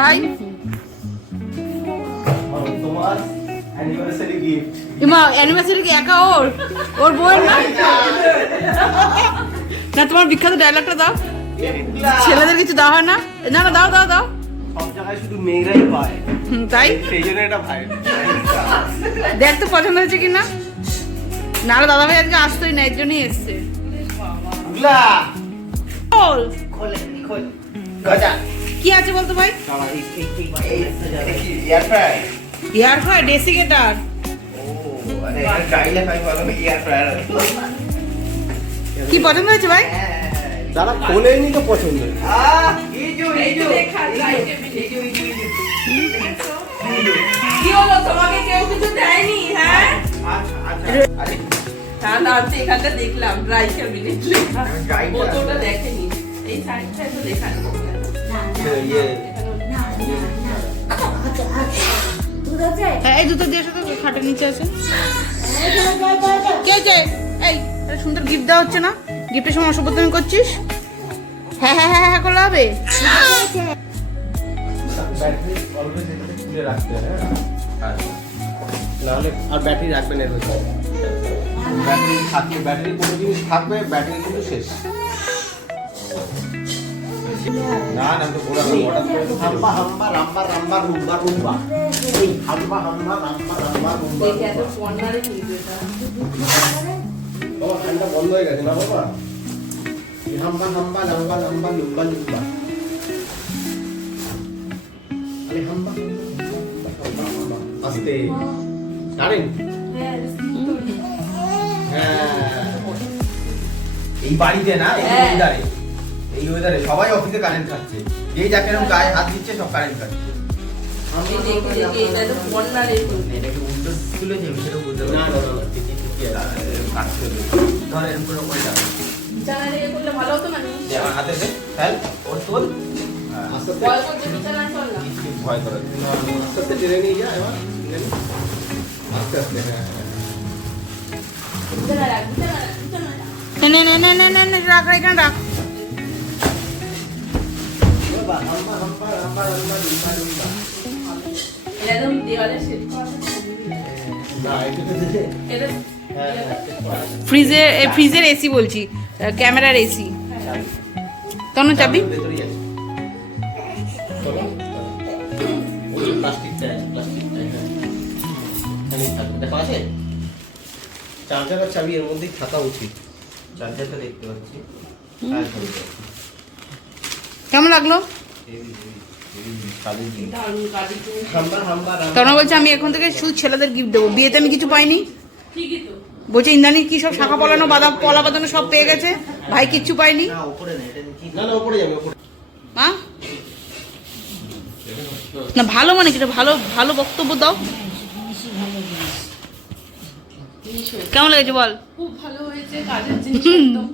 ভাই তোমার anniversary gift. মা অ্যানিভার্সারি কি একা ওর বউয়ের না? না তোমার বিখ্যাত ডায়লগটা দাও, ছেলেদের কিছু দেওয়া হয় না? না না দাও দাও দাও। সব জায়গায় শুধু মেয়েরাই পায়, তাই সেই জন্য এটা ভাই। দেখ তো পছন্দ হয়েছে কিনা। না দাদা ভাই আজকে আসতোই না, এর জন্যই এসছে। উগলা বল খোলে খোল গজা কি আছে বলতো ভাই? Air fryer. Air fryer desiccator. ও আরে এটা ডাইলে ভাই বলো এয়ার ফ্রায়ার। কি পছন্দ হয়েছে ভাই? যারা খোলেনি তো পছন্দ। কি হলো তোমাকে কেউ কিছু দেয়নি? হ্যাঁ হ্যাঁ না আজকে এখানটা দেখলাম ড্রাই ক্যাবিনেট বোতলটা দেখেনি এই সাইডটা তো দেখানো হ্যাঁ এই দুটো দিয়ে সাথে খাটের নিচে আছে। কে আছে? এই একটা সুন্দর গিফট দেওয়া হচ্ছে না? গিফটের সময় অসভ্য তুমি করছিস? হ্যাঁ হ্যাঁ হ্যাঁ হ্যাঁ করলে হবে। ব্যাটারি অলওয়েজ এটাতে খুলে রাখতে হয়। নাহলে আর ব্যাটারি রাখবে না এর ভিতরে। ব্যাটারি থাকবে, ব্যাটারি কোনো জিনিস থাকবে, ব্যাটারি কিন্তু শেষ। না না তো বড় হঠাৎ করে হাম্বা হাম্বা রাম্বা রাম্বা রুম্বা রুম্বা এই হাম্বা হাম্বা রাম্বা রাম্বা রুম্বা দেখে এত কর্নারে নিয়ে যেটা ও ঠান্ডা বন্ধ হয়ে গেছে না বাবা? এই হাম্বা হাম্বা রাম্বা রাম্বা লুম্বা লুম্বা আরে হাম্বা হাম্বা হাম্বা আস্তে জানেন? হ্যাঁ এই বাড়িতে না এই ওয়েদারে সবাই অফিসে কারেন্ট খাচ্ছে, যেই যাকে এরকম গায়ে হাত দিচ্ছে সব কারেন্ট খাচ্ছে। এটা তো কর্নারে এটাকে উল্টো তুলে যাবে সেটা বুঝতে পারছি না। ঠিকই আছে কাটতে হবে, ধর এরকম করে করে যাবে। বিছানা থেকে করলে ভালো হতো না? যে আমার হাতে দে ফেল ওর তোল আস্তে আস্তে ভয় করছে বিছানা চল না কি ভয় করে আস্তে আস্তে টেনে নিয়ে যা এবার আস্তে আস্তে। হ্যাঁ বিছানা রাখ বিছানা রাখ বিছানা রাখ নে নে নে নে নে নে রাখ এখানে রাখ। বাবা হাম্বা হাম্বা রাম্বা রাম্বা লুম্বা লুম্বা এটা একদম দেওয়ালে সেট করা না এটা দে। এটা হ্যাঁ ফ্রিজের এসি বলছি, ক্যামেরার এসি। তখন চাবি ভেতরেই আছে। চলো ওই প্লাস্টিকটা দেখা আছে চার্জার আর চাবি এর মধ্যেই থাকা উচিত। চার্জারটা দেখতে পাচ্ছি। কেমন লাগলো? দারুণ গাড়ি তো হাম্বা হাম্বা তখন বলছে আমি এখন থেকে শুধু ছেলেদের গিফট দেবো, বিয়েতে আমি কিছু পাইনি। ঠিকই তো বলছে ইন্দ্রাণী কি সব শাখা পলানো বাদাম পলা বাঁধানো সব পেয়ে গেছে, ভাই কিচ্ছু পাইনি। না উপরে না এটা কি না না উপরে যাবে উপরে। মা না ভালো মানে কিটা ভালো ভালো বক্তব্য দাও। কেমন লেগেছে বল? খুব ভালো হয়েছে কাজের জিনিস একদম